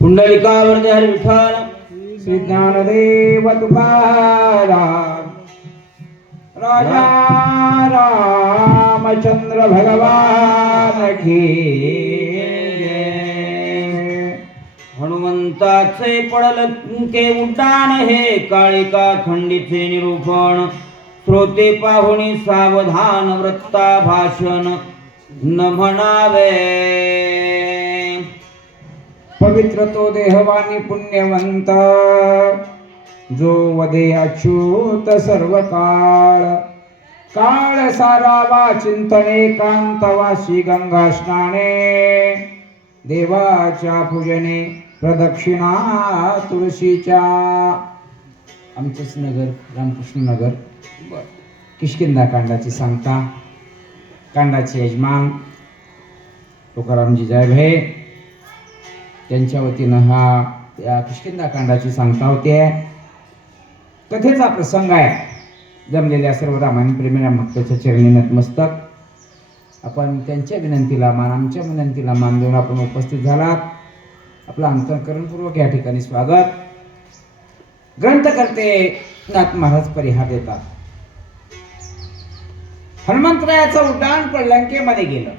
पुंडलिकावरती हरी विठ्ठल. श्री ज्ञानदेव तुकाराम राजा रामचंद्र भगवान की जय. हनुमंताचे पडलंके उड्डाण हे काळिका खंडीचे निरूपण. श्रोते पाहुणी सावधान वृत्ता भाषण न म्हणावे. पवित्र तो देहवानी पुण्यवंत जो वदे अच्युत सर्व काळ. काळ सारावा चिंतने कांतवासी गंगा स्नाने. देवाच्या पूजने प्रदक्षिणा तुळशीच्या. आमचंच नगर रामकृष्ण नगर किष्किंधा कांडाची सांगता. कांडाचे यजमान तुकारामजी जायभे त्यांच्या वतीनं हा या किष्किंधा कांडाची सांगता होते. कथेचा प्रसंग आहे. जमलेल्या सर्व रामायण प्रेमीला भक्ताच्या चरणी नतमस्तक. आपण त्यांच्या विनंतीला मान आमच्या विनंतीला मान देऊन आपण उपस्थित झालात. आपलं अंतःकरणपूर्वक या ठिकाणी स्वागत. ग्रंथकर्ते नाथ महाराज परिहार देतात. हनुमंतरायाचं उड्डाण लंकेमध्ये गेलं.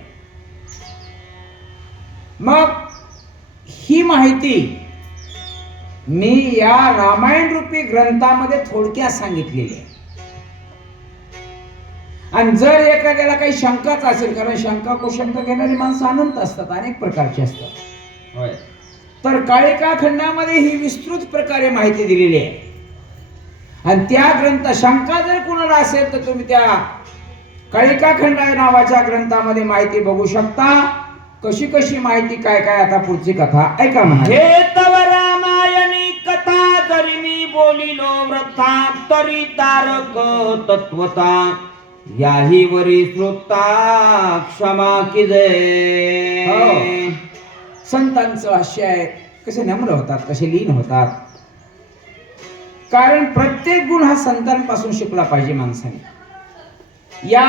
मग ही माहिती मी या रामायण रूपी ग्रंथामध्ये थोडक्यात सांगितलेली आहे. आणि जर एखाद्याला काही शंकाच असेल, कारण शंका कुशंका घेणारी माणसं अनंत असतात, अनेक प्रकारची असतात, होय. तर काळिका खंडामध्ये ही विस्तृत प्रकारे माहिती दिलेली आहे. आणि त्या ग्रंथ शंका जर कुणाला असेल तर तुम्ही त्या काळिका खंड नावाच्या ग्रंथामध्ये माहिती बघू शकता. कशी कशी माहिती, काय काय, आता पुढची कथा ऐका म्हणा. हे तव रामायणी कथा जरी मी बोलिलो व्रथा तरी तारक तत्वता. याही वरी श्रोता क्षमा किदे. संतांचं भाष्य आहे. कसे नम्र होतात, कसे लीन होतात. कारण प्रत्येक गुण हा संतांपासून शिकला पाहिजे माणसाने. या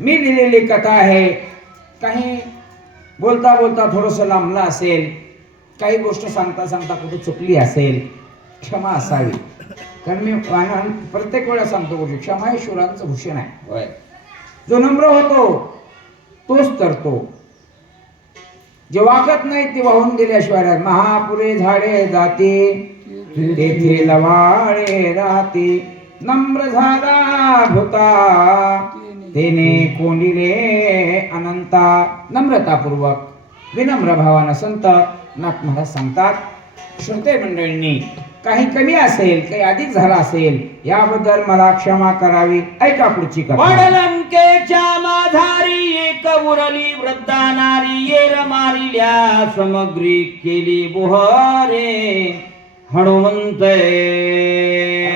मी लिहिलेली कथा आहे. काही बोलता बोलता थोडंसं लांबला असेल, काही गोष्ट सांगता सांगता कुठे चुकली असेल, क्षमा असावी. कारण मी प्रत्येक वेळा सांगतो गोष्टी, क्षमा हे शूरांचं भूषण आहे. होय. जो नम्र होतो तोच तरतो. जे वागत नाही ते वाहून दिल्याशिवाय राहत. महापुरे झाडे जाते तेथे लवाळे राहते. नम्र झाला भूता तेने कोंडिले अनंता. नम्रतापूर्वक विनम्र भावानं संत नाथ महाराज सांगतात. श्रोते मंडळींनी काही कमी असेल, काही अधिक झाला असेल, याबद्दल मला क्षमा करावी. ऐका पुढची कथा. वडलंकेच्या माधारी एक उरली वृद्धा नारी. येर मारिल्या समग्री केली बुहारे. हनुमंत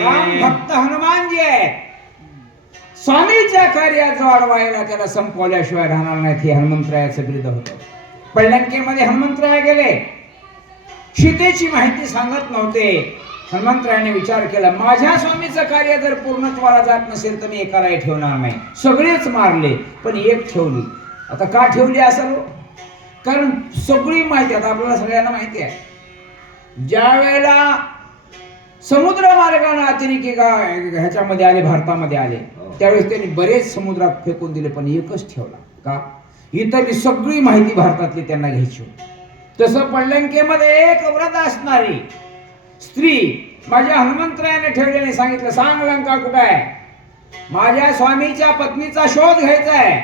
राम भक्त हनुमानजी आहे. स्वामीच्या कार्यात वाढवायला त्याला संपवल्याशिवाय राहणार नाहीत. हे हनुमंतरायाचं बिरुद होतं. पल्लंकेमध्ये हनुमंतराय गेले. सीतेची माहिती सांगत नव्हते. हनुमंतरायाने विचार केला, माझ्या स्वामीचं कार्य जर पूर्णत्वाला जात नसेल तर मी एकालाही ठेवणार नाही. सगळेच मारले पण एक ठेवली. आता का ठेवली असेल? कारण सगळी माहिती आता आपल्याला सगळ्यांना माहिती आहे. ज्या वेळेला समुद्र मार्गाने अतिरेकी ह्याच्यामध्ये आले, भारतामध्ये आले, त्यावेळेस त्यांनी बरेच समुद्रात फेकून दिले पण एकच ठेवला. का? इतर सगळी माहिती भारतातली त्यांना घ्यायची होती. तसं पल्लंकेमध्ये एक व्रत असणारी स्त्री माझ्या हनुमंतरायाने ठेवल्याने सांगितलं, सांग लंका कुठं आहे? माझ्या स्वामीच्या पत्नीचा शोध घ्यायचा आहे.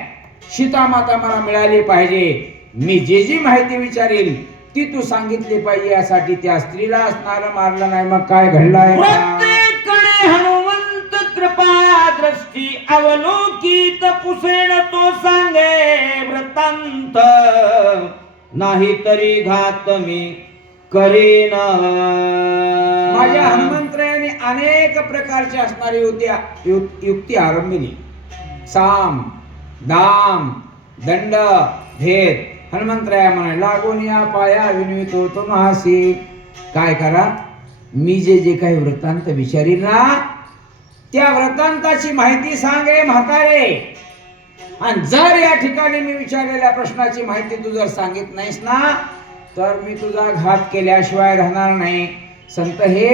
सीता माता मला मिळाली पाहिजे. मी जी जी माहिती विचारेल ती तू सांगितली पाहिजे. यासाठी त्या स्त्रीला असणारं मारलं नाही. मग काय घडलंय? प्रत्येकडे हनुमंत कृपा दृष्टी अवलोकित पुसेण तो सांगे वृत्तांत. नाही तरी घात मी करीन. माझ्या हनुमंतरायाने अनेक प्रकारची असणारी युक्ती आरंभिली. साम दाम दंड भेद. हनुमंतराया म्हणे, लागून या पाया विनवितो तो महासी. काय करा, मी जे जे काही वृत्तांत विचारील ना त्या वृत्तांताची माहिती सांगे म्हातारे. आणि जर या ठिकाणी मी विचारलेल्या प्रश्नाची माहिती तू जर सांगित नाहीस ना तर मी तुझा घात केल्याशिवाय राहणार नाही. संत हे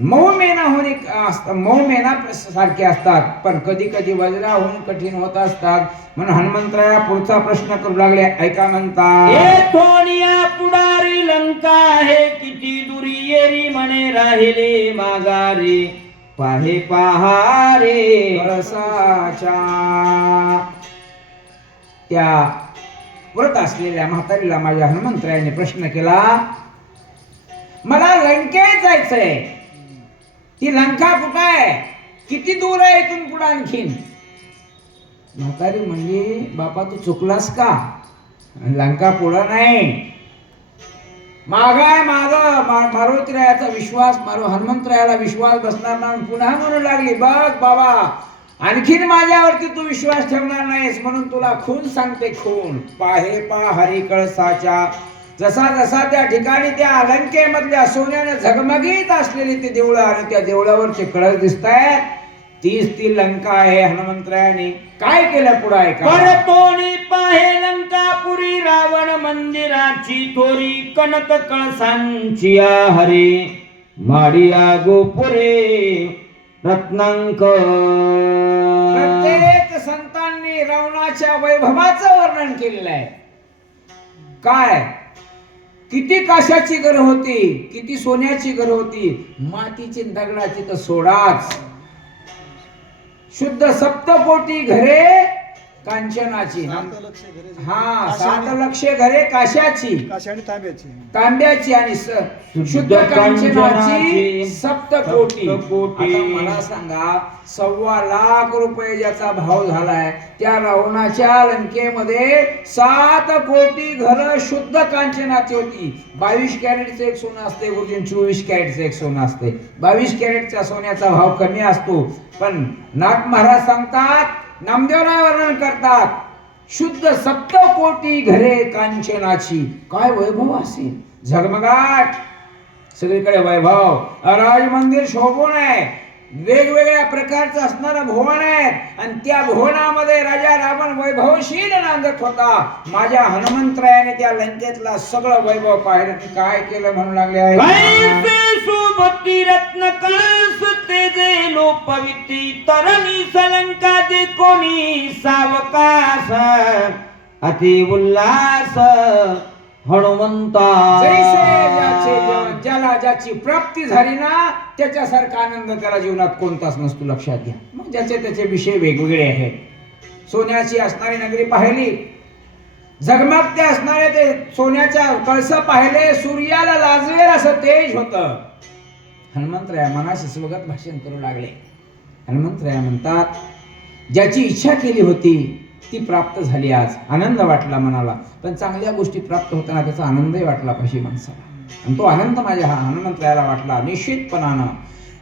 मऊ मेना मऊ मेना सारखे असतात, पण कधी कधी वज्राहून कठीण होत असतात. म्हणून हनुमंतराया पुढचा प्रश्न करू लागले. ऐका म्हणतात, हे थोनिया पुढारी लंका आहे किती दुरी येरी म्हणे राहिले माघारी पाहे पहारे. कळसाच्या त्या व्रत असलेल्या म्हातारीला माझ्या हनुमंतरायाने प्रश्न केला, मला लंकेत जायचंय, ती लंका कुठं आहे, किती दूर आहे इथून पुढे आणखीन. म्हातारी म्हणजे, बापा तू चुकलास का, लंका पुढं नाही, मागाय माग. मारुतीरायाचा विश्वास, हनुमंतरायाला विश्वास बसणार नाही. पुन्हा म्हणू लागली, बघ बाबा आणखीन माझ्यावरती तू विश्वास ठेवणार नाहीस म्हणून तुला खून सांगते, खून. पाहे पा हरी कळसाच्या. जसा जसा त्या ठिकाणी त्या लंकेमधल्या सोन्याने झगमगीत असलेली ती देवळं आणि त्या देवळावरचे कळस दिसत आहेत, तीच ती लंका आहे. हनुमंतरायाने काय केलं पुढे ऐका. परतोनी पाहे लंकापुरी रावण मंदिराची थोरी कनक कळसांची हरे माडिया गोपुरे रत्नांक. प्रत्येक संतांनी रावणाच्या वैभवाचं वर्णन केलेलं आहे. काय किती काशाची घर होती, किती सोन्याची घर होती, मातीची दगडाची तर सोडाच. शुद्ध सप्तकोटी घरे कांचनाची. हा 7 लक्ष घरे काशाची, तांब्याची आणि शुद्ध कांचनाची 7 कोटी. आता मला सांगा, 1.25 लाख रुपये ज्याचा भाव झालाय, त्या रावणाच्या लंकेमध्ये 7 कोटी घर शुद्ध कांचनाची होती. 22 कॅरेटचं एक सोनं असते गुरुजी, 24 कॅरेटचं एक सोनं असते. 22 कॅरेटच्या सोन्याचा भाव कमी असतो, पण नाथ महाराज सांगतात, नामदेवराय वर्णन करतात, शुद्ध 7 कोटी घरे कांचनाची. काय वैभव असेल, झगमगाट, सगळीकडे वैभव. राज मंदिर शोभून आहे, वेगवेगळ्या प्रकारचं असणारं भुवन आहेत, आणि त्या भुवनामध्ये राजा रावण वैभवशील नांदत होता. माझ्या हनुमंतरायाने त्या लंकेतला सगळं वैभव पाहिलं. काय केलं म्हणू लागले आहे, सोबती रत्न कळस तेजे लोपविती तरणी सलंका दे कोणी सावकाश अति उल्हास हनुमंता. ज्याला ज्याची प्राप्ती झाली ना, त्याच्यासारखा आनंद त्याला जीवनात कोणताच नसतो, लक्षात घ्या. मग ज्याचे त्याचे विषय वेगवेगळे आहेत. सोन्याची असणारी नगरी पाहिली, झगमगते असणारे ते सोन्याच्या कळस पाहिले, सूर्याला लाजवेल असं तेज होतं. हनुमंतराया मनाशी स्वगत भाषण करू लागले. हनुमंतराया म्हणतात, ज्याची इच्छा केली होती ती प्राप्त झाली. आज आनंद वाटला मनाला, पण चांगल्या गोष्टी प्राप्त होताना त्याचा आनंदही वाटला पाहिजे माणसाला, आणि तो आनंद माझ्या हनुमंतरायाला वाटला निश्चितपणानं.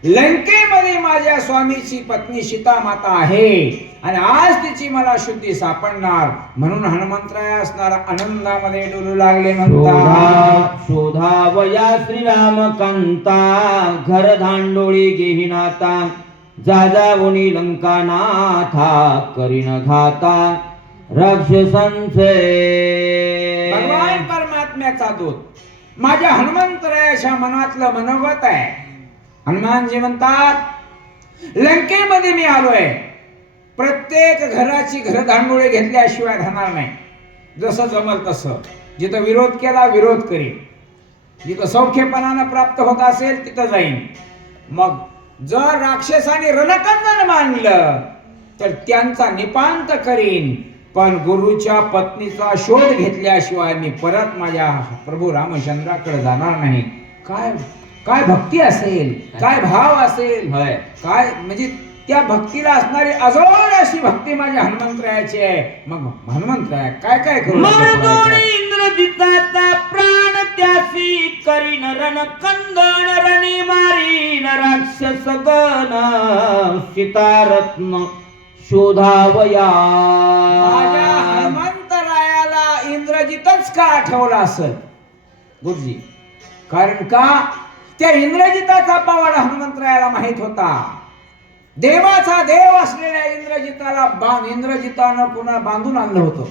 लंकेमध्ये माझ्या स्वामीची पत्नी सीता माता आहे, आणि आज तिची मला शुद्धी सापडणार, म्हणून हनुमंतराया असणारा आनंदामध्ये डोलू लागले. म्हणतात, शोधावया श्रीराम कांता घर धांडोळी गेहिनाता जाजावणी लंका नाथा करीन घाता राक्षसांचे. भगवान परमात्म्याचा दूत माझ्या हनुमंतरायाच्या मनातलं मनोगत आहे. हनुमानजी म्हणतात, लंकेमध्ये मी आलोय, प्रत्येक घराची घरधांडोळी घेतल्याशिवाय राहणार नाही. जसं जमल तसं, जिथं विरोध केला विरोध करीन, जिथं सौख्यपणानं प्राप्त होत असेल तिथं जाईन. मग जर राक्षसाने रणकंदन मानलं तर त्यांचा निपांत करीन, पण गुरुच्या पत्नीचा शोध घेतल्याशिवाय मी परत माझ्या प्रभू रामचंद्राकडे जाणार नाही. काय काय भक्ती असेल, काय भाव असेल, काय म्हणजे त्या भक्तीला असणारी अजोड अशी भक्ती माझ्या हनुमंतरायाची आहे. मग हनुमंतराया काय काय करू इंद्रजिताचा प्राण त्यासी करीन रणकंदन रणे मारीन राक्षस गण सीतारत्न शोधावया. माझ्या हनुमंतरायाला इंद्रजितच का आठवला असेल गुरुजी? कारण का त्या इंद्रजिताचा पावाडा हनुमंतरायाला माहित होता. देवाचा देव असलेल्या इंद्रजितानं पुन्हा बांधून आणलं होतं.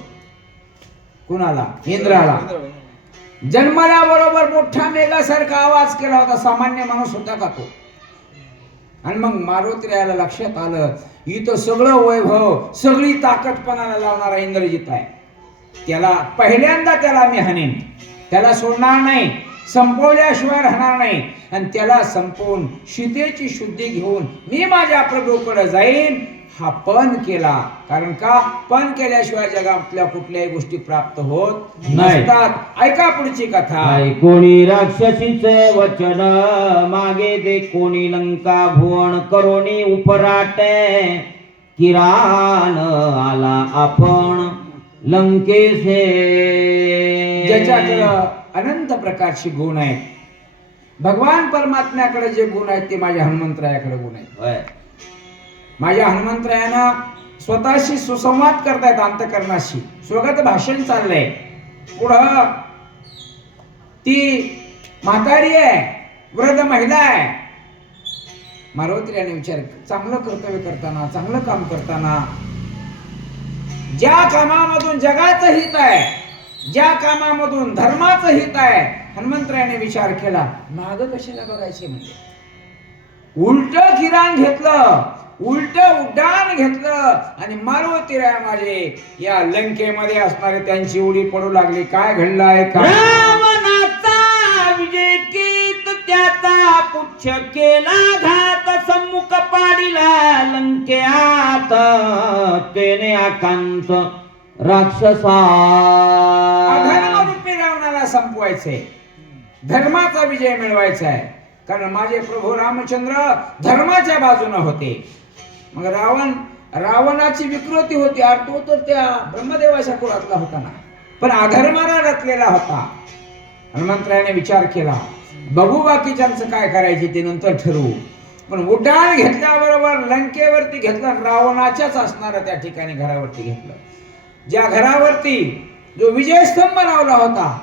कुणाला? इंद्राला. जन्मल्याबरोबर मोठा मेघासारखा आवाज केला होता. सामान्य माणूस होता का तो? आणि मग मारुतीरायाला लक्षात आलं, इथं सगळं वैभव, सगळी ताकदपणाला लावणारा इंद्रजित आहे. त्याला पहिल्यांदा त्याला मी हाणेन, त्याला सोडणार नाही, संपवल्याशिवाय राहणार नाही. आणि त्याला संपवून सीतेची शुद्धी घेऊन मी माझ्या प्रभूकडे जाईन. हा पण केला. कारण का? पण केल्याशिवाय जगातल्या कुठल्याही गोष्टी प्राप्त होत नसतात. ऐका पुढची कथा. कोणी राक्षसीचे वचन मागे दे, कोणी लंका भुवन करोनी उपराटे. किरान आला आपण लंकेसे. ज्याच्याकडे अनंत प्रकारची गुण आहेत, भगवान परमात्म्याकडे जे गुण आहेत ते माझ्या हनुमंतरायाकडे गुण आहेत. माझ्या हनुमंतरायानं स्वतःशी सुसंवाद करतायत, अंतकरणाशी स्वगत भाषण चाललंय. पुढं ती म्हातारी आहे, वृद्ध महिला आहे. मारुतीरायाने विचार, चांगलं कर्तव्य करताना, चांगलं काम करताना, ज्या कामामधून जगाचं हित आहे, ज्या कामामधून धर्माचं हित आहे, हनुमंतरायाने विचार केला, माग कशाला बघायचे? म्हणजे उलट किराण घेतलं, उलट उड्डाण घेतलं आणि मारुतीराया माझे या लंकेमध्ये असणारे त्यांची उडी पडू लागली. काय घडलं आहे? काय? रावणाचा विजय केत त्याचा पुच्छ केला घात, सम्मुख पाडिला लंकेत तेने आकांत राक्षसा. अधर्मरूपी रावणाला संपवायचंय, धर्माचा विजय मिळवायचा आहे. कारण माझे प्रभू रामचंद्र धर्माच्या बाजूने होते. मग रावणाची विकृती होती. तो तर त्या ब्रह्मदेवाच्या कुळातला होता ना, पण अधर्माला रचलेला होता. हनुमंतरायाने विचार केला, बघू बाकीच्यांचं काय करायचे ते नंतर ठरवू. पण उड्डाण घेतल्याबरोबर लंकेवरती घेतलं, रावणाच्याच असणाऱ्या त्या ठिकाणी घरावरती घेतलं. ज्या घरावरती जो विजयस्तंभ लावला होता,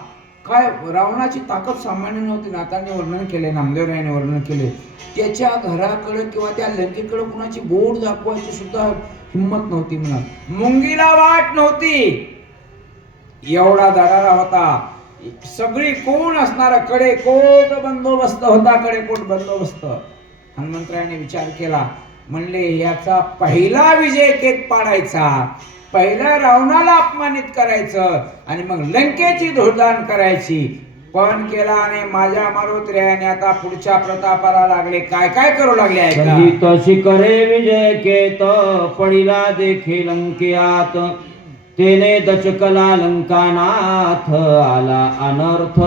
काय रावणाची ताकद सामान्य नव्हती. नाथांनी वर्णन केले, नामदेवरायाने वर्णन केले. त्याच्या घराकडे किंवा त्या लंकेकडे कुणाची बोट दाखवायची सुद्धा हिंमत नव्हती. म्हणा मुंगीला वाट नव्हती, एवढा दरारा होता. सगळी कोण असणारा कडेकोट बंदोबस्त होता, कडेकोट बंदोबस्त. हनुमंतरायाने विचार केला, म्हणले याचा पहिला विजय केत पाडायचा, पहिला रावणाला अपमानित करायचं आणि मग लंकेची धुळदाण करायची. पण केला आणि माझ्या मारुतीरायाने आता पुढच्या प्रतापाला लागले. काय काय करू लागले आहे? तशी करे विजय केत पडिला देखी लंकेयात, तेने दचकला लंकानाथ आला अनर्थ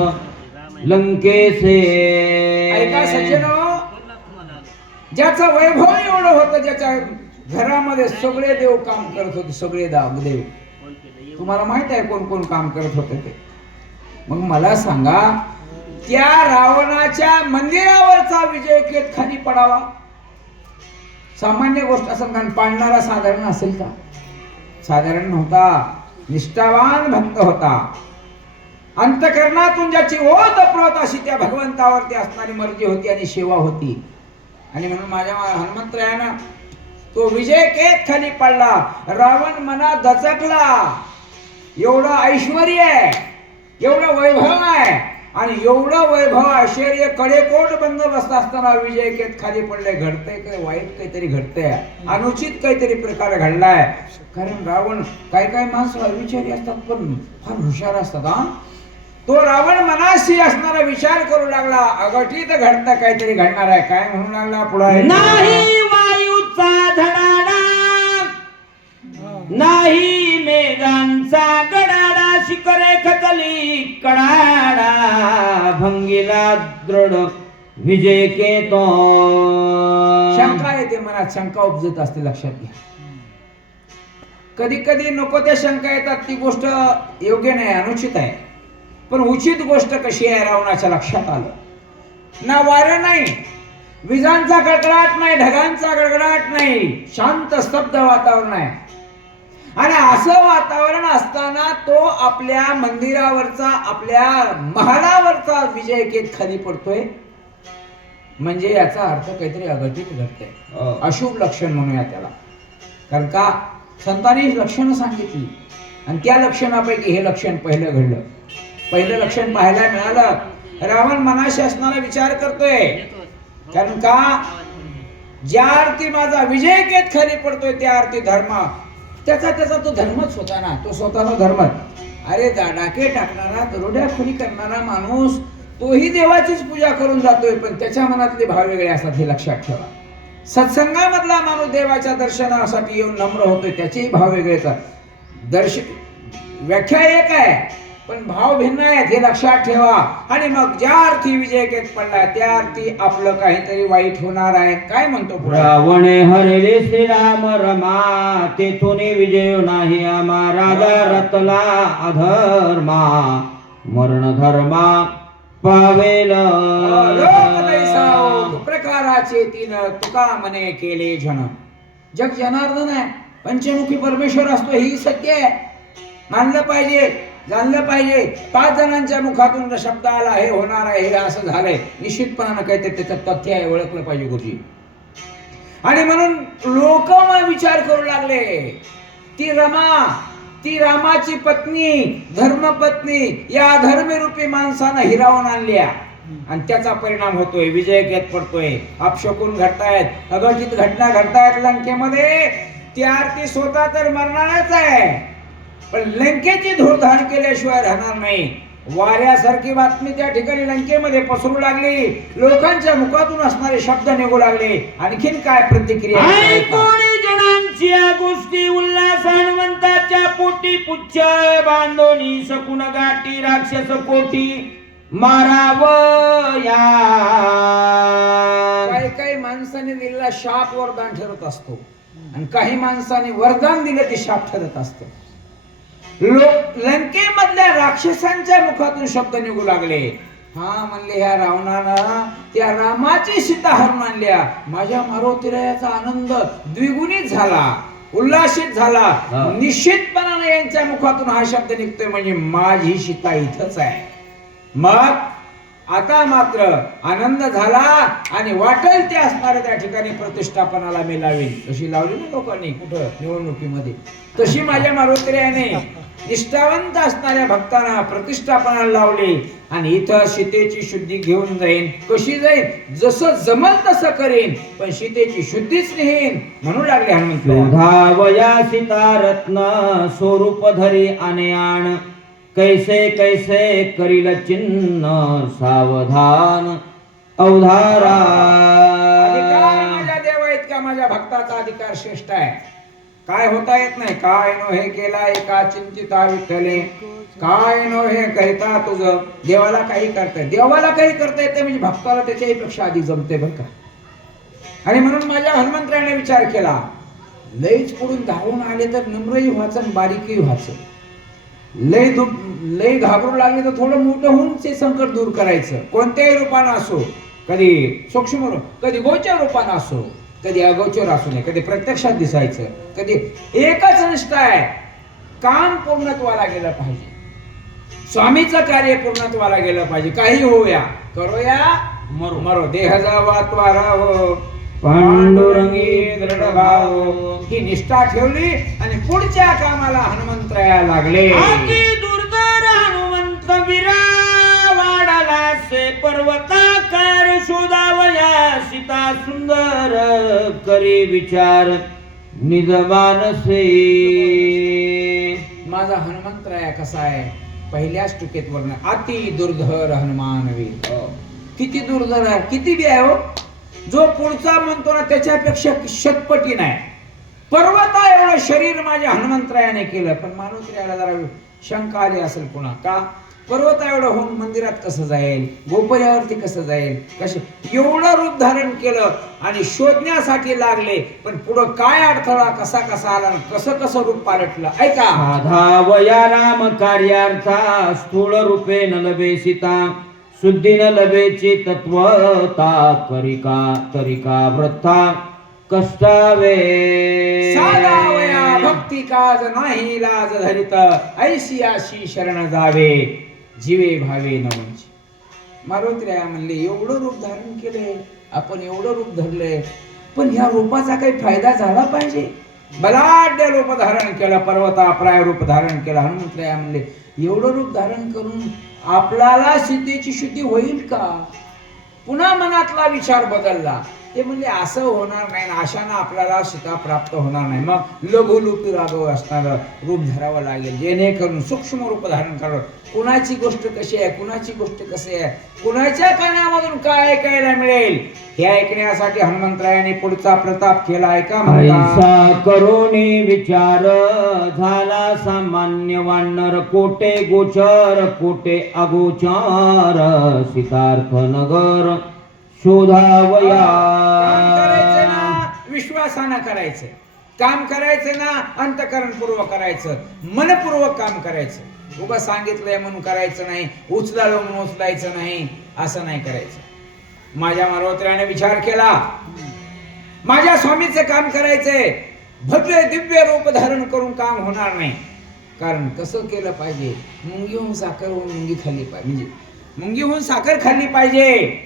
लंकेसे. ऐका सज्जनो, ज्याचं वैभव एवढं होतं, ज्याच्या घरामध्ये सगळे देव काम करत होते, सगळे देव. तुम्हाला माहित आहे कोण कोण काम करत होते ते? मग मला सांगा, त्या रावणाच्या मंदिरावरचा विजय केत खाली पडावा सामान्य गोष्ट असेल का? पाडणारा साधारण असेल का? साधारण नव्हता. निष्ठावान भक्त होता. अंतकरणातून ज्याची ओत प्रोत अशी त्या भगवंतावरती असणारी मर्जी होती आणि सेवा होती. आणि म्हणून माझ्या हनुमंतरायानं तो विजय केत खाली पडला. रावण मनात दचकला. एवढं ऐश्वर्य आहे, एवढं वैभव आहे आणि एवढं वैभव ऐश्वर्य कडेकोट बंदोबस्त असताना विजय केत खाली पडले. घडतंय काय? वाईट काहीतरी घडतंय, अनुचित काहीतरी प्रकार घडलाय. कारण रावण, काय माणसं अविचारी असतात पण फार हुशार असतात. हा, तो रावण मनाशी असणारा विचार करू लागला, अघटित घडतं काहीतरी घडणार आहे. काय म्हणू लागला पुढे? नाही वायूचा धडाडा, नाही मेघांचा गडाडा, शिखरे खचली कडाडा, भंगीला दृढ विजय केतो. शंका येते मनात, शंका उपजत असते. लक्षात घ्या, कधी कधी नको त्या शंका येतात. ती गोष्ट योग्य नाही, अनुचित आहे. पण उचित गोष्ट कशी आहे? रावणाच्या लक्षात आलं, ना वारं नाही, विजांचा कडकडाट नाही, ढगांचा गडगडाट नाही, शांत स्तब्ध वातावरण आहे. आणि असं वातावरण असताना तो आपल्या मंदिरावरचा, आपल्या महालावरचा विजय केत खाली पडतोय. म्हणजे याचा अर्थ काहीतरी अघटित घडतंय, अशुभ लक्षण म्हणूया त्याला. कारण का? संतांनी लक्षणं सांगितली आणि त्या लक्षणापैकी हे लक्षण पहिलं घडलं. पहिलं लक्षण पाहायला मिळालं, रावण मनाशी असणारा विचार करतोय. कारण का, ज्या अर्थी माझा विजय केत खाली पडतोय त्या अर्थी धर्म त्याचा तो धर्मच होता ना, तो स्वतःचा धर्म. अरे डाके टाकणारा, दरोड्या खुनी करणारा माणूस तोही देवाचीच पूजा करून जातोय, पण त्याच्या मनातले भाव वेगळे असतात, हे लक्षात ठेवा. सत्संगामधला माणूस देवाच्या दर्शनासाठी येऊन नम्र होतोय, त्याचेही भाव वेगळे असतात. व्याख्या एक आहे पण भाव भिन्न आहेत, हे लक्षात ठेवा. आणि मग ज्या अर्थी विजय केत पडला त्या अर्थी आपलं काहीतरी वाईट होणार आहे. काय म्हणतो पुढे, रावणे हरले श्रीराम रमा, तेथून विजय नाही आमा, राजा रतला अधर्मा, मरण धर्मा पावेल. प्रकाराचे तीन तुका मने केले जन. जग जनार्दन आहे, पंचमुखी परमेश्वर असतो, ही सत्य आहे, मानलं पाहिजे, जाणलं पाहिजे. 5 जणांच्या मुखातून शब्द आला हे होणार आहे, हे असं झालंय, निश्चितपणानं काहीतरी त्याचं तथ्य आहे, ओळखलं पाहिजे गोष्टी. आणि म्हणून लोक मग विचार करू लागले, ती रमा, ती रामाची पत्नी, धर्मपत्नी या धर्मरूपी माणसानं हिरावून आणल्या आणि त्याचा परिणाम होतोय, विजय केत पडतोय, अपशकुन घडतायत, अघटित घटना घडतायत लंकेमध्ये. त्या अर्थी स्वतः तर मरणारच आहे, पण लंकेची धूळधाण केल्याशिवाय राहणार नाही. वाऱ्यासारखी बातमी त्या ठिकाणी लंकेमध्ये पसरू लागली, लोकांच्या मुखातून असणारे शब्द निघू लागले. आणखीन काय प्रतिक्रिया, कोणी जणांची गोष्टी उल्हास हनुमंताच्या पोटी पुच्छ बांधोनी सकुन गाठी राक्षस कोटी मारावया. काही माणसाने दिलेला शाप वरदान ठरत असतो आणि काही माणसाने वरदान दिलं ते शाप ठरत असतं. लंकेमधल्या राक्षसांच्या मुखातून शब्द निघू लागले. हा म्हणले, ह्या रावणानं त्या रामाची सीता हरून आणल्या, माझ्या मारुतीरायाचा आनंद द्विगुणित झाला, उल्लासित झाला. निश्चितपणाने यांच्या मुखातून हा शब्द निघतोय म्हणजे माझी सीता इथंच आहे. मग आता मात्र आनंद झाला आणि वाटेल ते असणाऱ्या त्या ठिकाणी प्रतिष्ठापनाला मी लावेन. तशी लावली ना लोकांनी कुठं निवडणुकीमध्ये, तशी माझ्या मारुतीरायाने निष्ठावंत असणाऱ्या भक्तांना प्रतिष्ठापनाला लावली. आणि इथं सीतेची शुद्धी घेऊन जाईन. कशी जाईन, जसं जमल तसं करेन, पण सीतेची शुद्धीच नेईन. म्हणू लागले हनुमंत, धावया सीता रत्न स्वरूप धरी आण, कैसे कैसे करील चिन्ह सावधान अवधारा. अधिकार माझ्या देवा इतका माझ्या भक्ताचा अधिकार श्रेष्ठ आहे. काय होता येत नाही. काय नो हे केला एका चिंतिता विठ्ठले, काय नो हे करिता तुझं. देवाला काही करता येते, देवाला काही करता येते म्हणजे भक्ताला त्याच्याही पेक्षा आधी जमते बरं का. आणि म्हणून माझ्या हनुमंतरायाने विचार केला, लईच पुढून धावून आले तर नम्रही व्हायचं, बारीकही व्हायचं. लय घाबरू लागले तर थोडं मोठं होऊन ते संकट दूर करायचं. कोणत्याही रूपानं असो, कधी सूक्ष्म रूप, कधी गोचर रूपानं असो, कधी अगोचर असू नये, कधी प्रत्यक्षात दिसायचं, कधी एकच निष्ठा आहे, काम पूर्णत्वाला गेलं पाहिजे, स्वामीचं कार्य पूर्णत्वाला गेलं पाहिजे. काही होऊया, करूया, मरो मरो, देह जावा त्वारा हो, पांडुरंगी दृढ भाव. ही निष्ठा ठेवली आणि पुढच्या कामाला हनुमंतराया लागले. दुर्धर हनुमंत विरा वाढाला से पर्वताकार शोधावया सीता सुंदर करी विचार निज मानसे. माझा हनुमंतराया कसा आहे, पहिल्याच टुकेत वर्ण, अति दुर्धर हनुमान वीर. किती दुर्धर आहे, किती बी आहे हो. जो पुढचा म्हणतो ना त्याच्यापेक्षा शतपटी नाही. पर्वता एवढं शरीर माझ्या हनुमंतरायाने केलं, पण मानुसरायाला जरा शंका आली असेल पुन्हा, का पर्वता एवढं होऊन मंदिरात कसं जाईल, गोपर्यावरती कसं जाईल, कसं एवढं रूप धारण केलं आणि शोधण्यासाठी लागले. पण पुढं काय अडथळा कसा कसा आला, कसं कसं रूप पालटलं. ऐका, धावया राम कार्यार्था स्थूल रूपे न लभे सीता, शुद्धी न लभेची तत्वता तरिका वृथा कष्टावे. साधावया भक्ती काज नाही लाज धरित, ऐशी आशी शरण जावे जीवे भावे नवंची. मारुतीराया म्हणले, एवढं रूप धारण केले आपण, एवढं रूप धरले, पण ह्या रूपाचा काही फायदा झाला पाहिजे. बलाढ्य रूप धारण केलं, पर्वताप्राय रूप धारण केलं. हनुमंतराय म्हणले एवढं रूप धारण करून आपल्याला सीतेची शुद्धी होईल का? पुन्हा मनातला विचार बदलला. ते म्हणले असं होणार नाही, अशानं आपल्याला सीता प्राप्त होणार नाही. मग लघुरूपी राघव असणारं रूप धरावं लागेल, जेणेकरून सूक्ष्म रूप धारण करावं. कुणाची गोष्ट कशी आहे, कुणाची गोष्ट कशी आहे, कुणाच्या कानामधून काय ऐकायला मिळेल हे ऐकण्यासाठी हनुमंतरायाने पुढचा प्रताप केला. ऐका म्हणतात, ऐसा करोनी विचार झाला सामान्य वानर, कोटे गोचर कोटे अगोचर, सीतार्थ नगर शोधावया. काम करायचं ना विश्वासानं करायचं, काम करायचं ना अंतःकरणपूर्वक करायचं, मनपूर्वक काम करायचं. उगा सांगितलंय म्हणून करायचं नाही, उचलालो म्हणून उचलायचं नाही, असं नाही करायचं. माझ्या मारुतीने विचार केला, माझ्या स्वामीचं काम करायचंय, भव्य दिव्य रूप धारण करून काम होणार नाही. कारण कसं केलं पाहिजे, मुंगीहून साखर होऊन मुंगी खाल्ली पाहिजे, म्हणजे मुंगीहून साखर खाल्ली पाहिजे.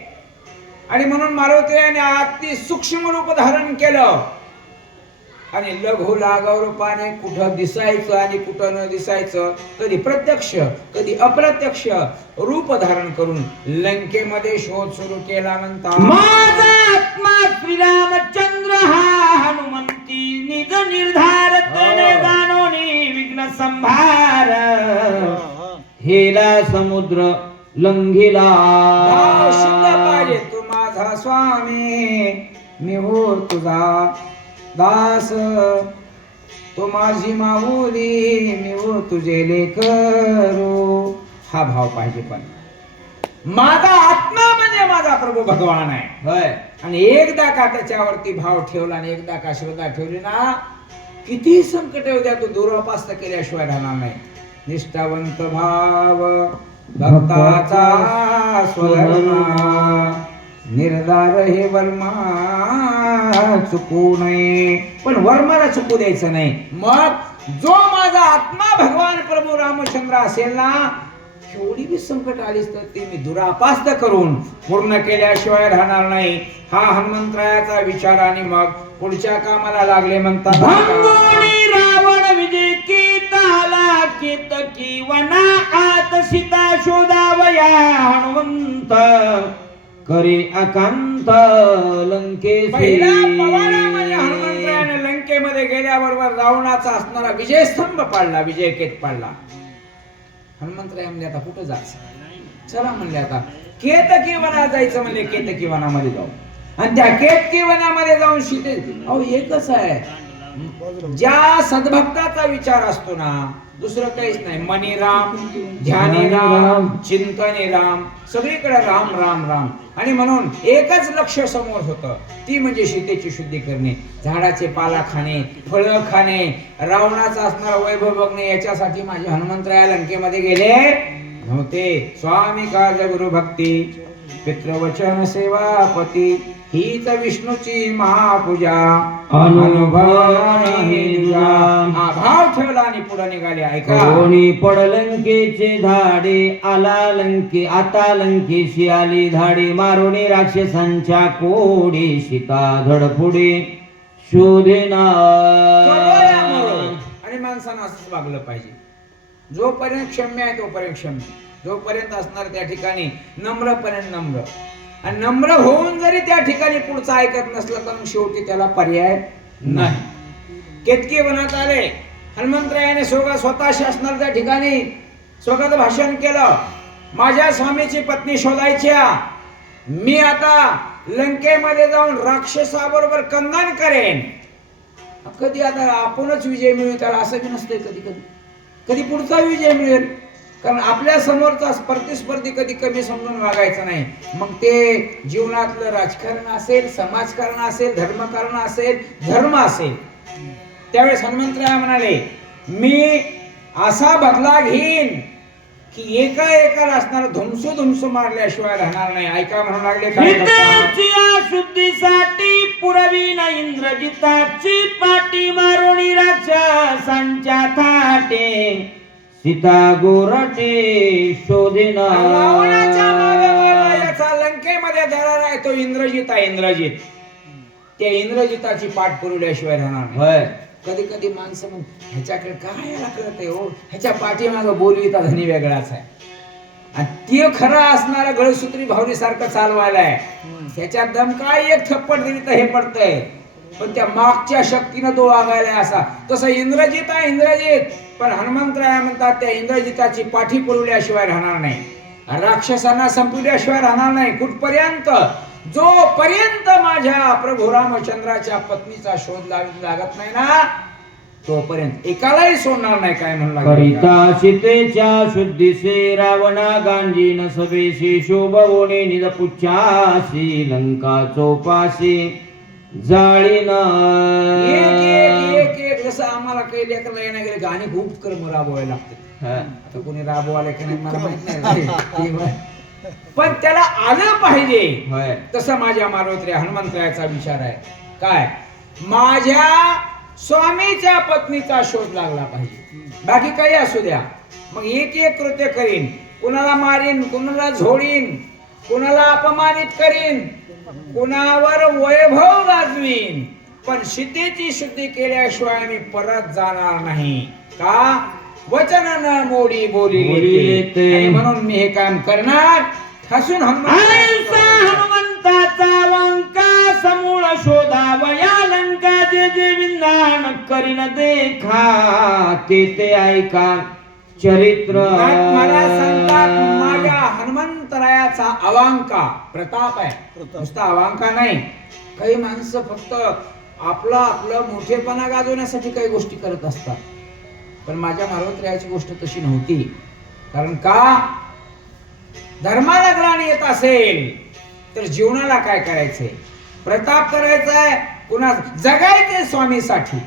आणि म्हणून मारुतीने अति सूक्ष्म रूप धारण केलं आणि लघु लाघव रूपाने कुठं दिसायचं आणि कुठं न दिसायचं, कधी प्रत्यक्ष कधी अप्रत्यक्ष रूप धारण करून लंकेमध्ये शोध सुरू केला. म्हणतात, माझा आत्मा श्रीरामचंद्र हा हनुमंती, निज निर्धार तेने जाणोनी विघ्न संभार, हेला समुद्र लंघिला. भाव शुद्ध पाहिजे, तू माझा स्वामी, मी हो तुझा दास, तू माझी माऊली, मी हो तुझे लेकरू, हा भाव पाहिजे. पण माझा आत्मा म्हणजे माझा प्रभू भगवान आहे. होय. आणि एकदा का त्याच्यावरती भाव ठेवला आणि एकदा का श्रद्धा ठेवली ना, किती संकट येऊ द्या, तू दुरापास्त केल्याशिवाय राहणार नाही. निष्ठावंत भाव भक्ताचा स्वधर्म, निर्धार हे वर्मा चुकू नये. पण वर्माला चुकू द्यायचं नाही. मग जो माझा आत्मा भगवान प्रभू रामचंद्र असेल ना, एवढी बी संकट आलीच तर ते मी दुरापास्त करून पूर्ण केल्याशिवाय राहणार नाही. हा हनुमंतरायाचा विचार. आणि मग पुढच्या कामाला लागले. म्हणतात, भंगोळी रावण विजय कीताला केतकी वना आत सीता शोधावया, हनुमंत करे अकांत लंकेशी. पहिला पवारामध्ये हनुमंतरायाने लंकेमध्ये गेल्याबरोबर रावणाचा असणारा विजयस्तंभ पाडला, विजयकेत पाडला. हनुमंतराय म्हणले आता कुठं जायचं, चला म्हणले आता केतकी वनात जायचं. म्हणले केतकी वनामध्ये जाऊ. आणि त्या केतकी वनामध्ये जाऊन सीते, अहो एकच आहे, ज्या सद्भक्ताचा विचार असतो ना, दुसरं काहीच नाही. मनी राम, ध्यानी राम, चिंतनी राम, सगळीकडे राम राम राम. आणि म्हणून एकच लक्ष समोर होतं, ती म्हणजे सीतेची शुद्धी करणे, झाडाचे पाला खाणे, फळं खाणे, रावणाचा असणारा वैभव बघणे. याच्यासाठी माझे हनुमंतराया लंकेमध्ये गेले नव्हते. स्वामी काज गुरु भक्ती, पितृवचन सेवापती, हीच विष्णूची महापूजा, अनुभवाने हा भाव ठेवला आणि पुढे निघाले. ऐका, कोणी पडलंकेचे धाडे, आला लंके आता लंकेशी आली धाडे, मारुणी राक्षसांच्या कोडे, सीता धडपुडे शोधेना. आणि माणसानं असंच वागलं पाहिजे. जोपर्यंत क्षम्य आहे तोपर्यंत क्षम्य, जोपर्यंत असणार त्या ठिकाणी नम्रपर्यंत नम्र. आणि नम्र होऊन जरी त्या ठिकाणी पुढचं ऐकत नसलं तर शेवटी त्याला पर्याय नाही. केतकी वनात आले. हनुमंतरायाने स्वतःशी असणार त्या ठिकाणी स्वतःचं भाषण केलं. माझ्या स्वामीची पत्नी शोधायच्या, मी आता लंकेमध्ये जाऊन राक्षसाबरोबर कंदन करेन. कधी आता आपणच विजय मिळू त्याला असं बी नसतंय. कधी कधी कधी पुढचा विजय मिळेल. कारण आपल्या समोरचा प्रतिस्पर्धी कधी कमी समजून वागायचं नाही. मग ते जीवनातलं राजकारण असेल, समाजकारण असेल, धर्मकारण असेल, धर्म असेल. त्यावेळेस हनुमंतराय म्हणाले, मी असा बदला घेईन की एका एकाला असणार धुमसू धुमसू मारल्याशिवाय राहणार नाही. ऐका म्हणू लागले, शुद्धीसाठी पुरवी ना इंद्रजिताची पाठी, मारुणी राक्षसांच्या थाटे, सीता गोरटे शोधेना. याचा लंकेमध्ये दरार आहे तो इंद्रजित आहे. इंद्रजित, त्या इंद्रजिताची पाठ पुरवल्याशिवाय राहणार नाही. कधी कधी माणसं मग ह्याच्याकडे काय याला कळतंय हो, ह्याच्या पाठीमागं बोलविता धनी वेगळाच आहे आणि ते खरं असणारा गळसूत्री भावनीसारखं चालवायला आहे. ह्याच्यात दम काय एक थप्पड दिली तर हे पडतंय, पण त्या मागच्या शक्तीनं तो वागायला असा. तसं इंद्रजित आहे इंद्रजित, पण हनुमंतराय म्हणतात त्या इंद्रजिताची पाठी पुरवल्याशिवाय राहणार नाही, राक्षसांना संपवल्याशिवाय राहणार नाही. कुठपर्यंत? जोपर्यंत माझ्या प्रभू रामचंद्राच्या पत्नीचा शोध लागत नाही ना तोपर्यंत एकालाही सोडणार नाही. काय म्हणला? करिता सीतेच्या शुद्धीसे रावणा गांजीन सभेशी शोभवणे निजपुच्छासी लंका चोपासी जाळीन. एक जसं आम्हाला काही लेकरला येण्या गेले गाणी खूप कर्म राबवायला लागते. आता कोणी राबवायला की नाही मला माहित नाही, पण त्याला आलं पाहिजे. तसं माझ्या मारुती हनुमंतरायाचा विचार आहे. काय? माझ्या स्वामीच्या पत्नीचा शोध लागला पाहिजे, बाकी काही असू द्या. मग एक एक कृत्य करीन, कुणाला मारीन, कुणाला झोडीन, कुणाला अपमानित करीन, कुणावर वैभव गाजवीन, पण सीतेची शुद्धी केल्याशिवाय मी परत जाणार नाही. का? वचन न मोडी बोली लेते. म्हणून मी हे काम करणार. ठासून हनुमंताचा वंका समूळ शोधावया लंका जे जे विंदान करीन देखा ते ऐका चरित्र. मला सांगतात माझ्या हनुमंतरायाचा अवांका प्रताप आहे, नुसता अवांका नाही. काही माणसं फक्त आपलं मोठेपणा गाजवण्यासाठी काही गोष्टी करत असतात, पण माझ्या मारुतीरायाची गोष्ट तशी नव्हती. कारण का? धर्माला ग्लानी येत असेल तर जीवनाला काय करायचंय? प्रताप करायचाय, कुणा जगायचंय स्वामीसाठी,